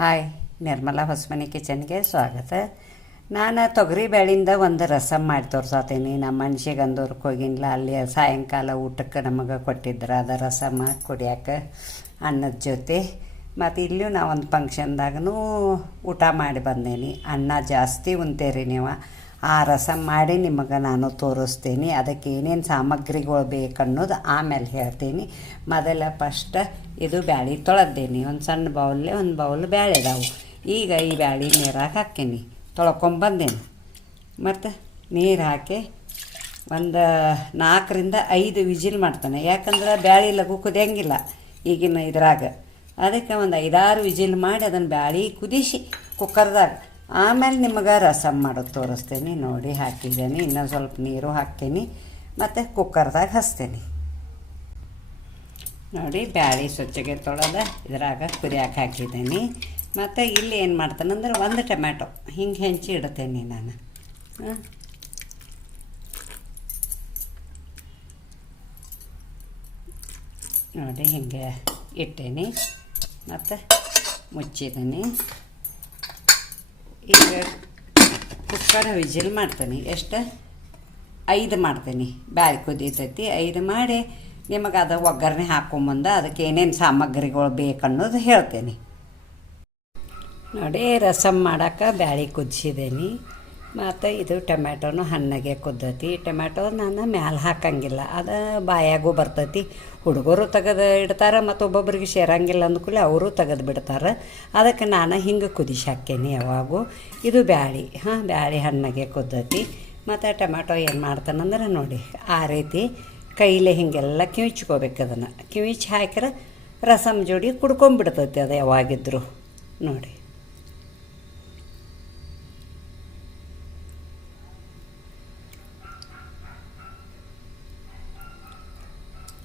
Hi, Nirmala Hosamani ಕಿಚನ್ಗೆ ಸ್ವಾಗತ. ನಾನು ತೊಗರಿ ಬೇಳಿಂದ ಒಂದು ರಸಮ್ ಮಾಡಿ ತೋರ್ಸತ್ತೀನಿ ನಮ್ಮ ಮನ್ಷಿಗೆ ಅಂದವ್ರು ಹೋಗಿನ್ಲ, ಅಲ್ಲಿ ಸಾಯಂಕಾಲ ಊಟಕ್ಕೆ ನಮಗೆ ಕೊಟ್ಟಿದ್ರು ಅದ ರಸಮ್ಮ ಕುಡಿಯೋಕೆ ಅನ್ನದ ಜೊತೆ. ಮತ್ತು ಇಲ್ಲಿಯೂ ನಾ ಒಂದು ಫಂಕ್ಷನ್ದಾಗೂ ಊಟ ಮಾಡಿ ಬಂದೇನಿ. ಅನ್ನ ಜಾಸ್ತಿ ಉಣ್ತೇರಿ ನೀವು. ಆ ರಸಮ್ ಮಾಡಿ ನಿಮಗೆ ನಾನು ತೋರಿಸ್ತೀನಿ. ಅದಕ್ಕೆ ಏನೇನು ಸಾಮಗ್ರಿಗಳು ಬೇಕನ್ನೋದು ಆಮೇಲೆ ಹೇಳ್ತೀನಿ. ಮೊದಲ ಫಸ್ಟ್ ಇದು ಬ್ಯಾಳಿ ತೊಳೆದೇನಿ. ಒಂದು ಸಣ್ಣ ಬೌಲ್ಲೇ ಒಂದು ಬೌಲ್ ಬ್ಯಾಳೆ ಅದಾವು. ಈಗ ಈ ಬ್ಯಾಳಿ ನೀರಾಗ ಹಾಕೀನಿ. ತೊಳ್ಕೊಂಬಂದೇನಿ ಮತ್ತು ನೀರು ಹಾಕಿ ಒಂದು ನಾಲ್ಕರಿಂದ ಐದು ವಿಜಿಲ್ ಮಾಡ್ತಾನೆ. ಯಾಕಂದ್ರೆ ಬ್ಯಾಳಿ ಲಘು ಕುದಿಯಂಗಿಲ್ಲ ಈಗಿನ ಇದ್ರಾಗ. ಅದಕ್ಕೆ ಒಂದು ಐದಾರು ವಿಜಿಲ್ ಮಾಡಿ ಅದನ್ನು ಬ್ಯಾಳಿ ಕುದಿಸಿ ಕುಕ್ಕರ್ದಾಗ ಆಮೇಲೆ ನಿಮಗೆ ರಸಮ್ ಮಾಡೋದು ತೋರಿಸ್ತೀನಿ, ನೋಡಿ ಹಾಕಿದ್ದೇನೆ, ಇನ್ನೊಂದು ಸ್ವಲ್ಪ ನೀರು ಹಾಕ್ತೀನಿ, ಮತ್ತು ಕುಕ್ಕರ್ದಾಗ ಹಚ್ತೇನೆ. ನೋಡಿ, ಬ್ಯಾಳಿ ಸ್ವಚ್ಛಗೆ ತೊಳೆದ, ಇದ್ರಾಗ ಕುದಿಯಾಕೆ ಹಾಕಿದ್ದೀನಿ. ಮತ್ತು ಇಲ್ಲಿ ಏನು ಮಾಡ್ತಾನಂದ್ರೆ ಒಂದು ಟೊಮ್ಯಾಟೊ, ಹಿಂಗೆ ಹೆಂಚಿ ಇಡ್ತೇನೆ ನಾನು. ನೋಡಿ, ಹಿಂಗೆ ಇಟ್ಟೇನಿ, ಮತ್ತು ಮುಚ್ಚಿದ್ದೀನಿ. ಈಗ ಕುಕ್ಕರ್ ವಿಜಿಲ್ ಮಾಡ್ತೀನಿ. ಎಷ್ಟು? ಐದು ಮಾಡ್ತೀನಿ. ಬ್ಯಾಳಿ ಕುದೀತೈತಿ. ಐದು ಮಾಡಿ ನಿಮಗೆ ಅದು ಒಗ್ಗರಣೆ ಹಾಕೊಂಬಂದ ಅದಕ್ಕೆ ಏನೇನು ಸಾಮಗ್ರಿಗಳು ಬೇಕನ್ನೋದು ಹೇಳ್ತೇನೆ. ನೋಡಿ ರಸಮ್ ಮಾಡೋಕೆ ಬ್ಯಾಳಿ ಕುದಿಸಿದ್ದೀನಿ ಮತ್ತು ಇದು ಟೊಮ್ಯಾಟೋನು ಹಣ್ಣಾಗೆ ಕುದ್ದತಿ. ಟೊಮ್ಯಾಟೊ ನಾನು ಮ್ಯಾಲೆ ಹಾಕಂಗಿಲ್ಲ. ಅದು ಬಾಯಾಗೂ ಬರ್ತೈತಿ. ಹುಡುಗರು ತೆಗೆದು ಇಡ್ತಾರೆ, ಮತ್ತು ಒಬ್ಬೊಬ್ರಿಗೆ ಸೇರಂಗಿಲ್ಲ ಅಂದ್ಕೂಲೆ ಅವರು ತೆಗೆದು ಬಿಡ್ತಾರೆ. ಅದಕ್ಕೆ ನಾನು ಹಿಂಗೆ ಕುದಿಸಿ ಹಾಕೇನಿ ಯಾವಾಗೂ. ಇದು ಬ್ಯಾಳಿ. ಹಾಂ, ಬ್ಯಾಳಿ ಹಣ್ಣಾಗೆ ಕುದ್ದತಿ. ಮತ್ತು ಟೊಮ್ಯಾಟೊ ಏನು ಮಾಡ್ತಾನಂದ್ರೆ ನೋಡಿ, ಆ ರೀತಿ ಕೈಲೇ ಹಿಂಗೆಲ್ಲ ಕಿವಿಚ್ಕೋಬೇಕು ಅದನ್ನು. ಕಿವಿಚ್ ಹಾಕಿದ್ರೆ ರಸಮ್ ಜೋಡಿ ಕುಡ್ಕೊಂಬಿಡ್ತೈತಿ ಅದು ಯಾವಾಗಿದ್ದರೂ ನೋಡಿ.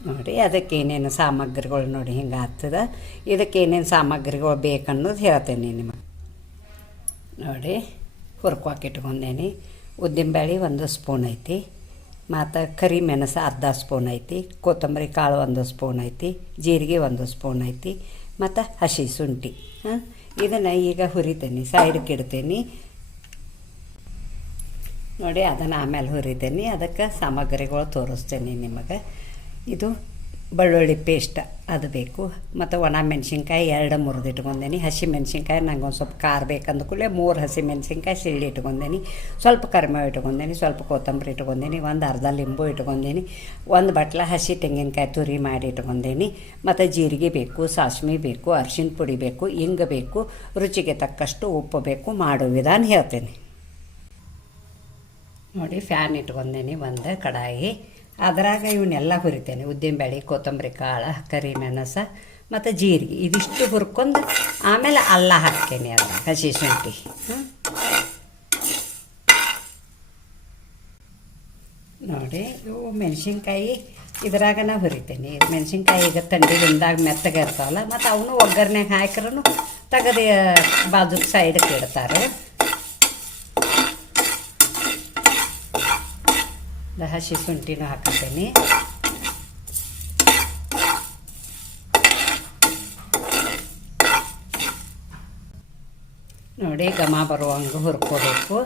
ನೋಡಿ, ಅದಕ್ಕೆ ಏನೇನು ಸಾಮಗ್ರಿಗಳು ನೋಡಿ ಹಿಂಗೆ ಆಗ್ತದೆ ಇದಕ್ಕೆ ಏನೇನು ಸಾಮಗ್ರಿಗಳು ಬೇಕನ್ನೋದು ಹೇಳ್ತೇನೆ ನಿಮಗೆ. ನೋಡಿ, ಹುರ್ಕೋಕೆ ಇಟ್ಕೊಂಡೇನಿ. ಉದ್ದಿನಬೇಳೆ ಒಂದು ಸ್ಪೂನ್ ಐತಿ. ಮತ್ತು ಕರಿ ಮೆಣಸು ಅರ್ಧ ಸ್ಪೂನ್ ಐತಿ. ಕೊತ್ತಂಬರಿ ಕಾಳು ಒಂದು ಸ್ಪೂನ್ ಐತಿ. ಜೀರಿಗೆ ಒಂದು ಸ್ಪೂನ್ ಐತಿ. ಮತ್ತು ಹಸಿ ಶುಂಠಿ, ಹಾಂ? ಇದನ್ನು ಈಗ ಹುರಿತೇನೆ, ಸೈಡ್ಗೆ ಇಡ್ತೇನೆ. ನೋಡಿ, ಅದನ್ನು ಆಮೇಲೆ ಹುರಿತೇನೆ. ಅದಕ್ಕೆ ಸಾಮಗ್ರಿಗಳು ತೋರಿಸ್ತೇನೆ ನಿಮಗೆ. ಇದು ಬೆಳ್ಳುಳ್ಳಿ ಪೇಸ್ಟ್ ಅದು ಬೇಕು. ಮತ್ತು ಒಣ ಮೆಣಸಿನ್ಕಾಯಿ ಎರಡು ಮುರಿದು ಇಟ್ಕೊಂಡೇನಿ. ಹಸಿ ಮೆಣಸಿನ್ಕಾಯಿ ನಂಗೆ ಒಂದು ಸ್ವಲ್ಪ ಖಾರ ಬೇಕಂದ ಕೂಡಲೇ ಮೂರು ಹಸಿ ಮೆಣಸಿನ್ಕಾಯಿ ಸಿಳ್ಳಿ ಇಟ್ಕೊಂಡೇನಿ. ಸ್ವಲ್ಪ ಕರಿಬೇವು ಇಟ್ಕೊಂಡೇನಿ, ಸ್ವಲ್ಪ ಕೊತ್ತಂಬರಿ ಇಟ್ಕೊಂಡೇನಿ, ಒಂದು ಅರ್ಧ ಲಿಂಬು ಇಟ್ಕೊಂಡೇನಿ, ಒಂದು ಬಟ್ಲ ಹಸಿ ತೆಂಗಿನಕಾಯಿ ತುರಿ ಮಾಡಿ ಇಟ್ಕೊಂಡೇನಿ. ಮತ್ತು ಜೀರಿಗೆ ಬೇಕು ಸಾಸ್ಮಿ ಬೇಕು ಅರ್ಶಿಣ ಪುಡಿ ಬೇಕು ಹಿಂಗ ಬೇಕು, ರುಚಿಗೆ ತಕ್ಕಷ್ಟು ಉಪ್ಪು ಬೇಕು, ಮಾಡೋ ವಿಧಾನ ಹೇಳ್ತೇನೆ. ನೋಡಿ, ಫ್ಯಾನ್ ಇಟ್ಕೊಂಡೇನಿ ಒಂದು ಕಡಾಯಿ. ಅದರಾಗ ಇವನ್ನೆಲ್ಲ ಹುರಿತೇನೆ. ಉದ್ದಿನ ಬೇಳೆ ಕೊತ್ತಂಬರಿ, ಕಾಳು, ಕರಿ ಮೆಣಸು ಮತ್ತು ಜೀರಿಗೆ. ಇದಿಷ್ಟು ಹುರ್ಕೊಂಡು ಆಮೇಲೆ ಅಲ್ಲ ಹಾಕ್ತೇನೆ ಅದ್ರ ಹಸಿ ಶುಂಠಿ. ನೋಡಿ, ಇವು ಮೆಣಸಿನ್ಕಾಯಿ ಇದ್ರಾಗ ನಾ ಹುರಿತೇನೆ ಮೆಣಸಿನ್ಕಾಯಿ ಈಗ ತಂಡಿ ಬಂದಾಗ ಮೆತ್ತಗೆ ಇರ್ತಾವಲ್ಲ, ಮತ್ತು ಅವನು ಒಗ್ಗರಣೆಗೆ ಹಾಕಿರೂ ತೆಗೆದು ಬಾಜು ಸೈಡ್ಗೆ ಇಡ್ತಾರೆ. ಹಸಿ ಶುಂಠಿನೂ ಹಾಕತ್ತೇನೆ ನೋಡಿ, ಘಮ ಬರುವಂಗೆ ಹುರ್ಕೋಬೇಕು.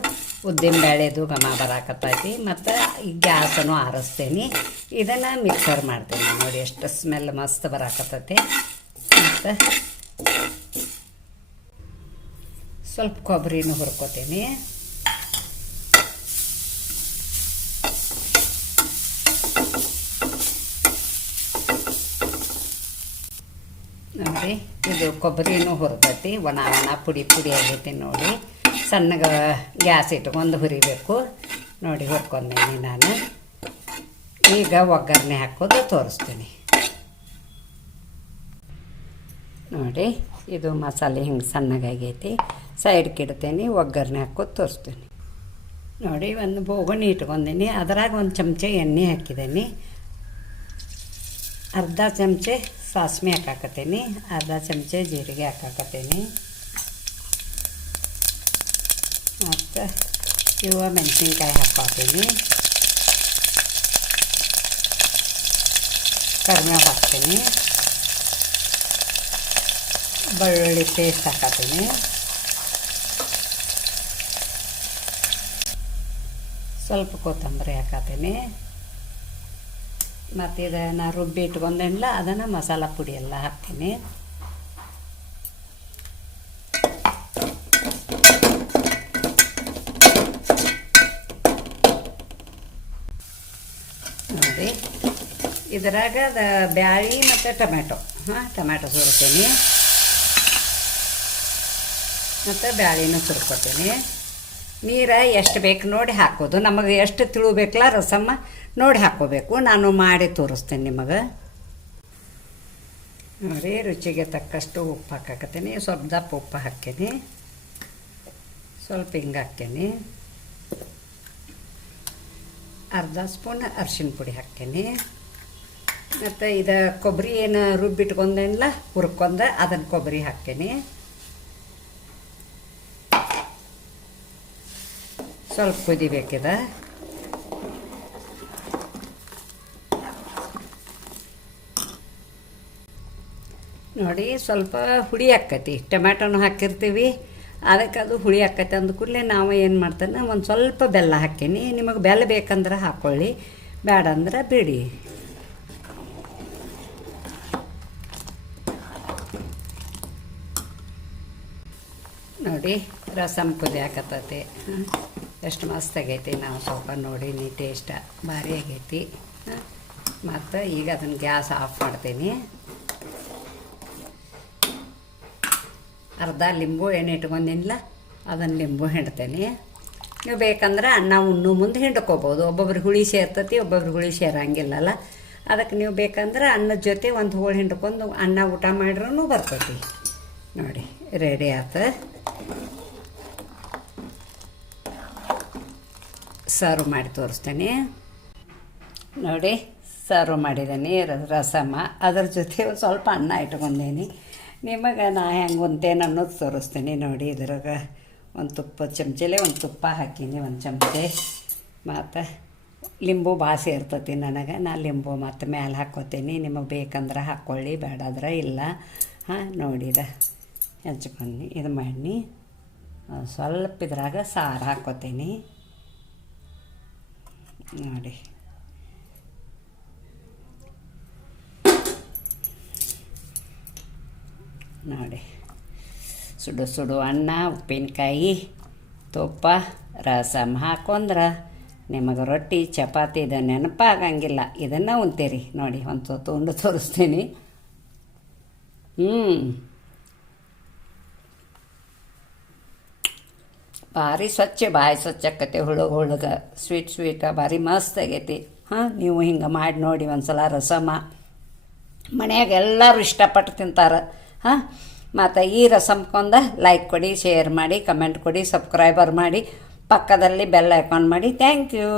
ಉದ್ದಿನ ಬೇಳೆದು ಘಮ ಬರಾಕತ್ತೈತಿ. ಮತ್ತು ಈ ಗ್ಯಾಸನ್ನು ಆರಿಸ್ತೇನೆ. ಇದನ್ನು ಮಿಕ್ಸರ್ ಮಾಡ್ತೀನಿ ನೋಡಿ, ಎಷ್ಟು ಸ್ಮೆಲ್ ಮಸ್ತ್ ಬರಾಕತ್ತೈತಿ. ಮತ್ತು ಸ್ವಲ್ಪ ಕೊಬ್ಬರಿನೂ ಹುರ್ಕೋತೀನಿ. ನೋಡಿ, ಇದು ಕೊಬ್ಬರಿನೂ ಹುರಿದೈತಿ, ಒಣ ಒಣ ಪುಡಿ ಪುಡಿ ಆಗೈತಿ ನೋಡಿ. ಸಣ್ಣಗೆ ಗ್ಯಾಸ್ ಇಟ್ಕೊಂಡು ಹುರಿಬೇಕು. ನೋಡಿ ಹುರ್ಕೊಂಡೇನಿ ನಾನು. ಈಗ ಒಗ್ಗರಣೆ ಹಾಕೋದು ತೋರಿಸ್ತೀನಿ. ನೋಡಿ, ಇದು ಮಸಾಲೆ ಹಿಂಗೆ ಸಣ್ಣಗಾಗೈತಿ ಸೈಡ್ಗೆ ಇಡ್ತೀನಿ ಒಗ್ಗರಣೆ ಹಾಕೋದು ತೋರಿಸ್ತೀನಿ. ನೋಡಿ, ಒಂದು ಬೋಗಣಿ ಇಟ್ಕೊಂಡೀನಿ ಅದ್ರಾಗ ಒಂದು ಚಮಚ ಎಣ್ಣೆ ಹಾಕಿದ್ದೀನಿ. ಅರ್ಧ ಚಮಚೆ ಸಾಸ್ಮೆ ಹಾಕಾಕತ್ತೀನಿ. ಅರ್ಧ ಚಮಚೆ ಜೀರಿಗೆ ಹಾಕಾಕತ್ತೀನಿ. ಮತ್ತು ಇವ ಮೆಣಸಿನ್ಕಾಯಿ ಹಾಕ್ಕೊತೀನಿ. ಕರಿಬೇವು ಹಾಕ್ತೀನಿ. ಬೆಳ್ಳುಳ್ಳಿ ಪೇಸ್ಟ್ ಹಾಕತ್ತೀನಿ. ಸ್ವಲ್ಪ ಕೊತ್ತಂಬರಿ ಹಾಕತ್ತೀನಿ. ಮತ್ತು ಇದು ನಾ ರುಬ್ಬಿ ಇಟ್ಕೊಂಡೆಲ್ಲ ಅದನ್ನು ಮಸಾಲ ಪುಡಿ ಎಲ್ಲ ಹಾಕ್ತೀನಿ. ನೋಡಿ, ಇದರಾಗ ಅದು ಬ್ಯಾಳಿ ಮತ್ತು ಟೊಮೆಟೊ ಹಾಂ ಟೊಮೆಟೊ ಸುರ್ತೀನಿ ಮತ್ತು ಬ್ಯಾಳಿನೂ ಸುರ್ಕೊತೀನಿ. ನೀರು ಎಷ್ಟು ಬೇಕು ನೋಡಿ ಹಾಕೋದು. ನಮಗೆ ಎಷ್ಟು ತಿಳುಬೇಕಲ್ಲ ರಸಮ್ಮ, ನೋಡಿ ಹಾಕೋಬೇಕು. ನಾನು ಮಾಡಿ ತೋರಿಸ್ತೇನೆ ನಿಮಗೆ. ನೋಡಿ, ರುಚಿಗೆ ತಕ್ಕಷ್ಟು ಉಪ್ಪು ಹಾಕಾಕತ್ತೀನಿ. ಸ್ವಲ್ಪ ದಪ್ಪ ಉಪ್ಪು ಹಾಕ್ತೀನಿ. ಸ್ವಲ್ಪ ಹಿಂಗೆ ಹಾಕ್ತೀನಿ. ಅರ್ಧ ಸ್ಪೂನ್ ಅರ್ಶಿಣ ಪುಡಿ ಹಾಕ್ತೀನಿ. ಮತ್ತು ಇದು ಕೊಬ್ಬರಿ ಏನು ರುಬ್ಬಿಟ್ಕೊಂಡೇನಲ್ಲ, ಹುರ್ಕೊಂಡೆ ಅದನ್ನು ಕೊಬ್ಬರಿ ಹಾಕ್ತೀನಿ. ಸ್ವಲ್ಪ ಕುದಿಬೇಕಿದ ನೋಡಿ, ಸ್ವಲ್ಪ ಹುಳಿ ಆಕ್ಕತಿ ಟೊಮ್ಯಾಟೊನು ಹಾಕಿರ್ತೀವಿ. ಅದಕ್ಕೆ ಅದು ಹುಳಿ ಆಕ್ಕತಿ ಅಂದ ಕೂಡಲೇ ನಾವು ಏನು ಮಾಡ್ತೇನೆ, ಒಂದು ಸ್ವಲ್ಪ ಬೆಲ್ಲ ಹಾಕೀನಿ. ನಿಮಗೆ ಬೆಲ್ಲ ಬೇಕಂದ್ರೆ ಹಾಕ್ಕೊಳ್ಳಿ ಬೇಡ ಅಂದ್ರೆ ಬಿಡಿ. ನೋಡಿ ರಸಮ್ ಕುದಿ ಹಾಕತ್ತೈತಿ ಎಷ್ಟು ಮಸ್ತ್ ಆಗೈತಿ ನಾವು ಸ್ವಲ್ಪ ನೋಡೀನಿ ಟೇಸ್ಟ ಭಾರಿ ಆಗೈತಿ. ಮತ್ತು ಈಗ ಅದನ್ನು ಗ್ಯಾಸ್ ಆಫ್ ಮಾಡ್ತೀನಿ. ಅರ್ಧ ಲಿಂಬು ಎಣ್ಣೆ ಇಟ್ಕೊಂಡಿಲ್ಲ ಅದನ್ನು ಲಿಂಬು ಹಿಂಡ್ತೇನೆ. ನೀವು ಬೇಕಂದ್ರೆ ಅನ್ನ, ಉಣ್ಣು ಮುಂದೆ ಹಿಂಡ್ಕೋಬೋದು. ಒಬ್ಬೊಬ್ರಿಗೆ ಹುಳಿ ಸೇರ್ತತಿ, ಒಬ್ಬೊಬ್ರು ಹುಳಿ ಸೇರಂಗಿಲ್ಲಲ್ಲ. ಅದಕ್ಕೆ ನೀವು ಬೇಕಂದ್ರೆ ಅನ್ನದ ಜೊತೆ ಒಂದು ಹೋಳು ಹಿಂಡ್ಕೊಂಡು ಅನ್ನ ಊಟ ಮಾಡಿರೂ ಬರ್ತೈತಿ. ನೋಡಿ ರೆಡಿ ಆತ. ಸರ್ವ್ ಮಾಡಿ ತೋರಿಸ್ತೇನೆ. ನೋಡಿ ಸರ್ವ್ ಮಾಡಿದ್ದೀನಿ, ರ- ರಸಮ. ಅದ್ರ ಜೊತೆ ಒಂದು ಸ್ವಲ್ಪ ಅನ್ನ ಇಟ್ಕೊಂಡೇನಿ. ನಿಮಗೆ ನಾ ಹೆಂಗೆ ಉಂತೇನೆ ಅನ್ನೋದು ತೋರಿಸ್ತೀನಿ ನೋಡಿ ಇದ್ರಾಗ. ಒಂದು ತುಪ್ಪ ಚಮಚಲೆ ಒಂದು ತುಪ್ಪ ಹಾಕೀನಿ, ಒಂದು ಚಮಚೆ. ಮತ್ತು ಲಿಂಬು ಭಾಳ ಸೇರ್ತತಿ ನನಗೆ. ನಾ ಲಿಂಬು ಮತ್ತು ಮ್ಯಾಲೆ ಹಾಕ್ಕೋತೀನಿ ನಿಮಗೆ ಬೇಕಂದ್ರೆ ಹಾಕ್ಕೊಳ್ಳಿ ಬೇಡಾದ್ರೆ ಇಲ್ಲ. ಹಾಂ ನೋಡಿದ ಹೆಚ್ಕೊಂಡು, ಇದು ಮಾಡಿ ಸ್ವಲ್ಪ ಇದ್ರಾಗ ಸಾರು ಹಾಕ್ಕೋತೀನಿ ನೋಡಿ ನೋಡಿ ಸುಡು ಸುಡು ಅನ್ನ ಉಪ್ಪಿನಕಾಯಿ ತುಪ್ಪ ರಸಮ್ ಹಾಕೊಂಡ್ರೆ ನಿಮಗೆ ರೊಟ್ಟಿ ಚಪಾತಿ ಇದು ನೆನಪಾಗಂಗಿಲ್ಲ ಇದನ್ನು ಉಣ್ತೀರಿ ನೋಡಿ ಒಂದು ತುತ್ತು ಉಂಡು ತೋರಿಸ್ತೀನಿ ಹ್ಞೂ ಭಾರಿ ಸ್ವಚ್ಛ ಬಾಯಿ ಸ್ವಚ್ಛ ಆಕತಿ ಹುಳುಗ ಹುಳುಗ ಸ್ವೀಟ್ ಸ್ವೀಟ ಭಾರಿ ಮಸ್ತ್ ಆಗೈತಿ. ಹಾಂ, ನೀವು ಹಿಂಗೆ ಮಾಡಿ ನೋಡಿ ಒಂದ್ಸಲ ರಸಮ. ಮನೆಯಾಗ ಎಲ್ಲರೂ ಇಷ್ಟಪಟ್ಟು ತಿಂತಾರೆ. ಹಾಂ, ಮತ್ತು ಈ ರಸಮ್ಕೊಂದ ಲೈಕ್ ಕೊಡಿ ಶೇರ್ ಮಾಡಿ ಕಮೆಂಟ್ ಕೊಡಿ ಸಬ್ಸ್ಕ್ರೈಬರ್ ಮಾಡಿ, ಪಕ್ಕದಲ್ಲಿ ಬೆಲ್ ಐಕಾನ್ ಮಾಡಿ. Thank you